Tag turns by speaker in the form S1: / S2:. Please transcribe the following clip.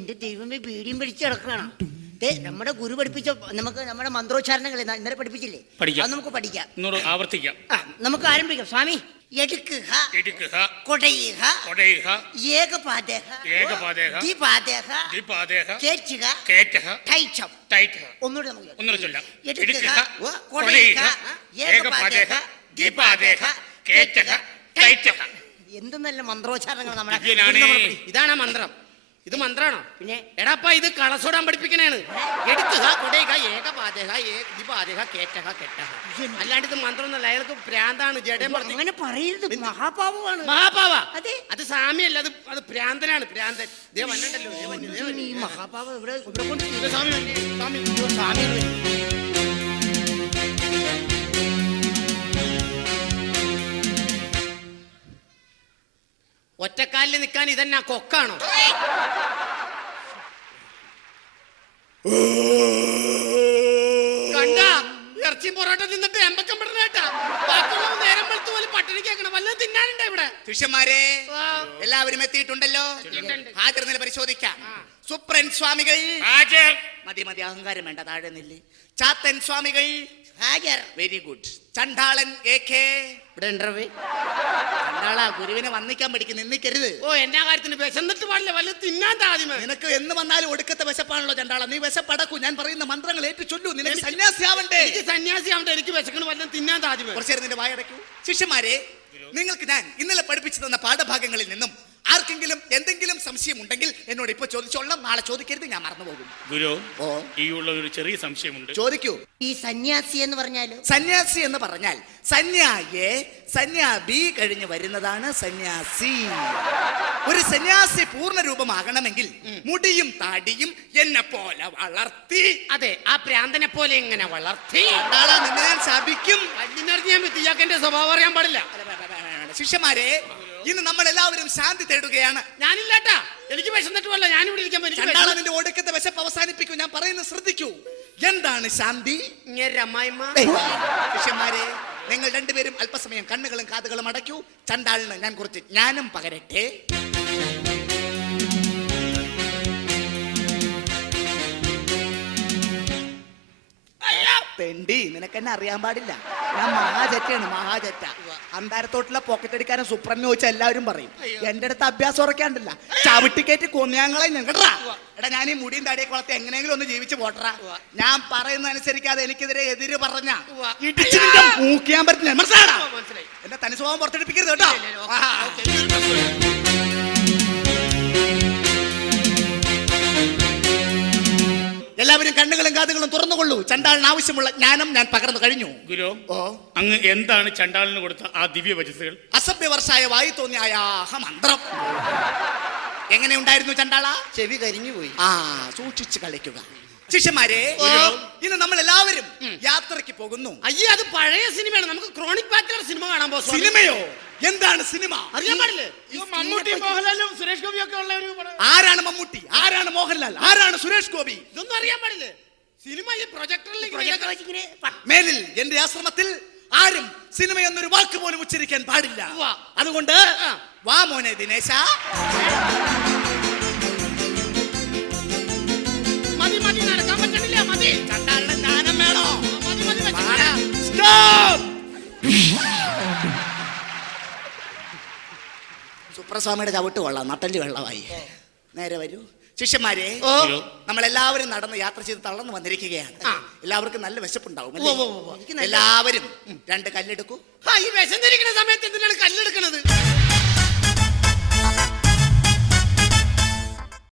S1: എന്റെ ദൈവമേ, ബീഡിയും പിടിച്ച് കിടക്കണം. നമ്മുടെ ഗുരു പഠിപ്പിച്ച നമുക്ക് നമ്മുടെ മന്ത്രോച്ചാരണങ്ങൾ ഇന്നലെ പഠിപ്പിച്ചില്ലേ, അത് നമുക്ക് പഠിക്കാം,
S2: ആവർത്തിക്കാം.
S1: നമുക്ക് ആരംഭിക്കാം. സ്വാമി, എടുക്കുക, കൊടയുക, ഏകപാദേഹ, ദ്വിപാദേഹ, കേറ്റുക, ടൈച്ചം. ഒന്നുകൂടെ നമുക്ക്
S2: ചൊല്ലാം.
S1: എടുക്കുക, കൊടയുക, ഏകപാദേഹ, ദ്വിപാദേഹ, കേറ്റുക, ടൈച്ചക. എന്ത് നല്ല മന്ത്രോച്ചാരണങ്ങൾ നമ്മുടെ.
S3: ഇതാണ് മന്ത്രം. ഇത് മന്ത്രാണോ? പിന്നെ എടാപ്പ ഇത് കളസോടാൻ പഠിപ്പിക്കണേണ്. എടുക്കുക, കൊടയുക, ഏകപാദേഹ, ദ്വിപാദേഹ, കേറ്റക, കെട്ടക. അല്ലാണ്ട് ഇത് മന്ത്രം ഒന്നല്ല. അയാൾക്ക് പ്രാന്താണ്. ജഡം
S1: അങ്ങനെ പറയരുത്, മഹാപാവമാണ്.
S3: മഹാപാവ?
S1: അതെ,
S3: അത് സാമിയല്ല, അത് പ്രാന്തനാണ്. പ്രാന്തൻ.
S1: ഈ മഹാപാവ ഇവിടെ കൊണ്ട്
S3: സ്വാമി ഒറ്റക്കാലിൽ നിൽക്കാൻ ഇതെന്നാ കൊക്കാണോ? കണ്ട ഇറച്ചിയും പൊറോട്ട തിന്നിട്ട് എമ്പക്കം പെടണേട്ടാ. ബാക്കിയുള്ള നേരം വെളുത്ത് പോലെ പട്ടിണി കേൾക്കണം. വല്ലതും തിന്നാനുണ്ടോ ഇവിടെ?
S4: ശിഷ്യന്മാരെ എല്ലാവരും എത്തിയിട്ടുണ്ടല്ലോ. ഹാജർ നില പരിശോധിക്കാം. സുപ്രൻ സ്വാമികൾ മതി മതി, അഹങ്കാരം വേണ്ട, താഴെ നില്ല്. ചാത്തൻ സ്വാമികൾ ഹാജർ, വെരി ഗുഡ്. ചണ്ടാളൻ ഇവിടെ ഉണ്ടേ. ചണ്ടാളാ, ഗുരുവിനെ വന്നിക്കാൻ പഠിക്കും, നിന്നിക്കരുത്.
S3: ഓ, എന്നാ കാര്യത്തിന് വിശന്നിട്ട് പാടില്ല, വല്ലതും തിന്നാൻ താദ്യമേ.
S4: നിനക്ക് എന്ന് വന്നാലും ഒടുക്കത്തെ വിശപ്പാണല്ലോ ചണ്ടാള. നീ വിശപ്പടക്കൂ, ഞാൻ പറയുന്ന മന്ത്രങ്ങൾ ഏറ്റു ചൊല്ലൂ. നിനക്ക് സന്യാസിയാവണ്ടേ?
S3: എനിക്ക് സന്യാസിയാവണ്ടേ? എനിക്ക് വിശക്കണം, വല്ലതും തിന്നാൻ താദ്യമേ.
S4: കുറച്ചു നേരം നിന്റെ വായടക്കൂ. ശിഷ്യന്മാരെ, നിങ്ങൾക്ക് ഞാൻ ഇന്നലെ പഠിപ്പിച്ചു തന്ന പാഠഭാഗങ്ങളിൽ നിന്നും ആർക്കെങ്കിലും എന്തെങ്കിലും സംശയം ഉണ്ടെങ്കിൽ എന്നോട് ഇപ്പൊ ചോദിച്ചോളാം. നാളെ ചോദിക്കരുത്, ഞാൻ മറന്നുപോകും.
S2: ഗുരു, ഈ ഉള്ള ഒരു ചെറിയ സംശയമുണ്ട്.
S4: ചോദിക്കൂ.
S1: ഈ സന്യാസി എന്ന് പറഞ്ഞാല്?
S4: സന്യാസി എന്ന് പറഞ്ഞാൽ സന്യായെ സന്യാബി കഴിഞ്ഞ് വരുന്നതാണ് സന്യാസി. ഒരു സന്യാസി പൂർണ്ണ രൂപമാകണമെങ്കിൽ മുടിയും താടിയും എന്നെ പോലെ വളർത്തി.
S3: അതെ, ആ പ്രാന്തനെ പോലെ എങ്ങനെ വളർത്തി?
S4: നിന്നെ ഞാൻ ശപിക്കും.
S3: ഇയാൾക്കെന്റെ സ്വഭാവം അറിയാൻ പാടില്ല.
S4: ശിഷ്യന്മാരെ, ഇന്ന് നമ്മൾ എല്ലാവരും ശാന്തി തേടുകയാണ്.
S3: ഞാനില്ലാട്ടാ, എനിക്ക് വിശന്നിട്ടുമല്ല, ഞാനിവിടെ ഇരിക്കാൻ പറ്റും.
S4: നിന്റെ ഒടുക്കത്തെ വിശപ്പ് അവസാനിപ്പിക്കൂ. ഞാൻ പറയുന്നത് ശ്രദ്ധിക്കൂ. എന്താണ് ശാന്തി? ശിഷ്യന്മാരെ, നിങ്ങൾ രണ്ടുപേരും അല്പസമയം കണ്ണുകളും കാതുകളും അടയ്ക്കൂ. ചണ്ടാളിന് ഞാൻ കുറച്ച് ജ്ഞാനം പകരട്ടെ. തെണ്ടി, നിനക്കെന്നെ അറിയാൻ പാടില്ല. ഞാൻ മഹാജറ്റാണ്, മഹാജറ്റ. അന്താരത്തോട്ടുള്ള പോക്കറ്റ് അടിക്കാരൻ സുപ്രന്ന് ചോദിച്ചാൽ എല്ലാവരും പറയും. എന്റെ അടുത്ത് അഭ്യാസം ഉറക്കാണ്ടില്ല, ചവിട്ടിക്കേറ്റ് കൊന്നയാങ്ങളെ ഞങ്ങടാ. എടാ, ഞാൻ ഈ മുടിയും താടിയൊക്കെ വളർത്തി എങ്ങനെയെങ്കിലും ഒന്ന് ജീവിച്ച് പോട്ടറാ. ഞാൻ പറയുന്ന അനുസരിക്കാതെ എനിക്കെതിരെ എതിര് പറഞ്ഞ ഇടിച്ചിട്ട് മൂക്കിയാൻ പറ്റില്ല. മനസ്സിലായി? എന്റെ തനി സ്വഭാവം പുറത്തെടുപ്പിക്കരുത് കേട്ടോ. എല്ലാവരും കണ്ണുകളും കാതുകളും തുറന്നുകൊള്ളൂ. ചണ്ടാളിന് ആവശ്യമുള്ള ജ്ഞാനം ഞാൻ പകർന്നു കഴിഞ്ഞു.
S2: ഗുരു, അങ്ങ് എന്താണ് ചണ്ടാളിന് കൊടുത്ത ആ ദിവ്യ വചസ്സുകൾ?
S4: അസഭ്യവർഷായ വായി തോന്നിയായ മന്ത്രം. എങ്ങനെയുണ്ടായിരുന്നു ചണ്ടാള?
S3: ചെവി കരിഞ്ഞു പോയി.
S4: സൂക്ഷിച്ച് കളിക്കുക. ശിഷ്യന്മാരെ, ഇന്ന് നമ്മൾ എല്ലാവരും യാത്രയ്ക്ക് പോകുന്നു.
S3: അയ്യേ, അത് പഴയ സിനിമയാണ്. നമുക്ക് ക്രോണിക് ബാച്ചിലർ സിനിമ കാണാൻ പോകും.
S4: സിനിമയോ? എന്താണ് സിനിമ?
S3: അറിയാൻ പാടില്ലേ? മമ്മൂട്ടി, മോഹൻലാലും സുരേഷ് ഗോപിയും ഒക്കെ ഉള്ള ഒരു.
S4: ആരാണ് മമ്മൂട്ടി? ആരാണ് മോഹൻലാൽ? ആരാണ് സുരേഷ് ഗോപി?
S3: ഇതൊന്നും അറിയാൻ പാടില്ലേ? സിനിമ ഈ പ്രൊജക്ടറിൽ
S4: മേലിൽ എന്റെ ആശ്രമത്തിൽ ആരും സിനിമ എന്നൊരു വാക്ക് പോലും ഉച്ചരിക്കാൻ പാടില്ല. അതുകൊണ്ട് വാ മോനെ ദിനേശ.
S3: നടക്കാൻ പറ്റണില്ല. മതി,
S4: ചണ്ടാളുടെ ജ്ഞാനം വേണോ? സുപ്രസ്വാമിയുടെ ചവിട്ട് കൊള്ളാം, നട്ടല് വെള്ളമായി. നേരെ വരൂ. ശിഷ്യന്മാരെ, നമ്മളെല്ലാവരും നടന്ന് യാത്ര ചെയ്ത് തളർന്നു വന്നിരിക്കുകയാണ്. എല്ലാവർക്കും നല്ല വിശപ്പുണ്ടാവും. എല്ലാവരും 2 കല്ലെടുക്കൂ.
S3: ഈ വിശന്നിരിക്കുന്ന സമയത്ത് എന്തിനാണ് കല്ലെടുക്കണത്?